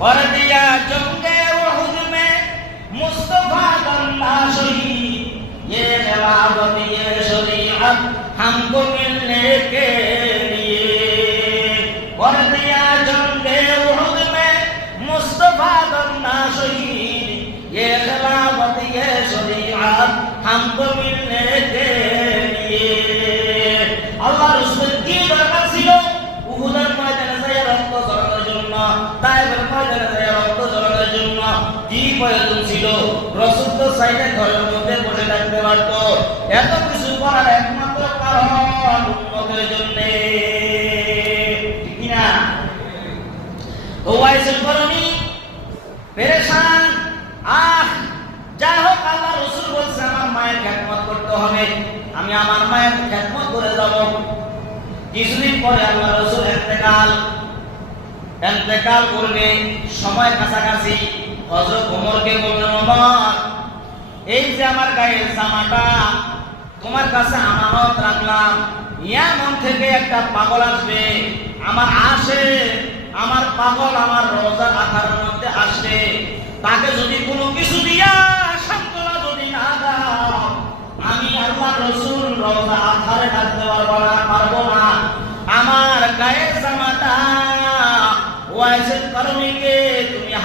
और दिया जंगे वहुद में मुस्तफ़ा बंदा शहीद ये जवाब दिए शरीयत हमको मिलने के लिए। और दिया जंगे वहुद में मुस्तफ़ा बंदा शहीद প্রয়োজন ছিল। রসুল তো সাইডে ঘরের মধ্যে বসে থাকতে পারত। এত কিছু করার একমাত্র কারণ উন্নতের জন্য। ঠিক না করণী, পেরেশান, আহ, যাই হোক, আল্লাহ রসুল বলছে, আমার মায়ের খ্যাতমত করতে হবে। আমি আমার মায়ের খ্যাতমত করে যাব। কিছুদিন পরে আল্লাহ রসুল এতেকাল এতেকাল করবে, সময় কাছাকাছি। হজরত ওমরকে বললেন, ওমর, এই যে আমার গায়ের জামাটা, তোমার কাছে আমানত রাখলাম। থেকে একটা পাগল আসবে। আমার আসে, আমার পাগল আমার রোজার মধ্যে আসবে তাকে যদি কোনো কিছু দিয়া সান্ত্বনা যদি না আমি আল্লাহ রসুল রোজা আধারে ডাকতে পারব না পারব না। আমার গায়ের জামাটা ওয়াইসের কর্মীকে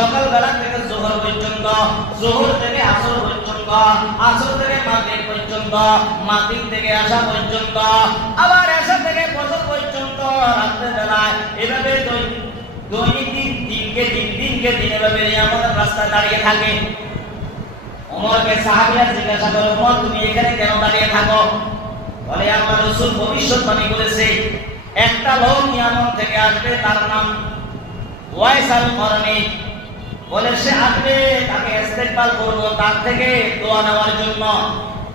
সকালবেলা থেকে জোহর পর্যন্ত, জোহর থেকে আসর পর্যন্ত, আসর থেকে মাগরিব পর্যন্ত, মাগরিব থেকে আসা পর্যন্ত, আবার আসা থেকে ফজর পর্যন্ত রাতের বেলায় এভাবে দৈনিক দিন দিনকে দিন দিনকে দিন এভাবে ইয়ামনের রাস্তায় দাঁড়িয়ে থাকে। ওমরকে সাহাবীরা জিজ্ঞাসা করে, ওমর, তুমি এখানে কেন দাঁড়িয়ে থাকো? বলে আমার রসুল ভবিষ্যৎবাণী করেছে, একটা লোক ইয়ামন থেকে আসবে, তার নাম ওয়াইসাল করণী বলে সে আসবে, তাকে ইস্তেকবাল করব, তার থেকে দোয়া নেওয়ার জন্য।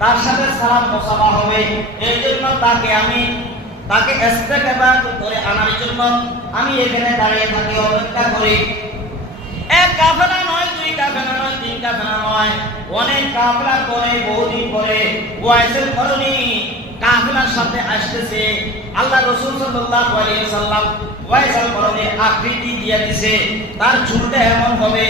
তার সাথে সালাম মোসাফা হবে। এই জন্য তাকে আমি, তাকে ইস্তেকবাল করে আনার জন্য আমি এখানে দাঁড়িয়ে থাকি, অপেক্ষা করি। এক কাফেলা নয়, দুই কাফেলা নয়, তিন কাফেলা নয়। অনেক কাফেলা করে, বহুদিন পরে ওয়াইসের করণী কাফেলার সাথে আসতেছে। আল্লাহ রসুল সাল্লাহ আলিয়া সাল্লাম ওয়াইসাল করণে আকৃতি দিয়ে দিছে। তার চুলটা এমন হবে।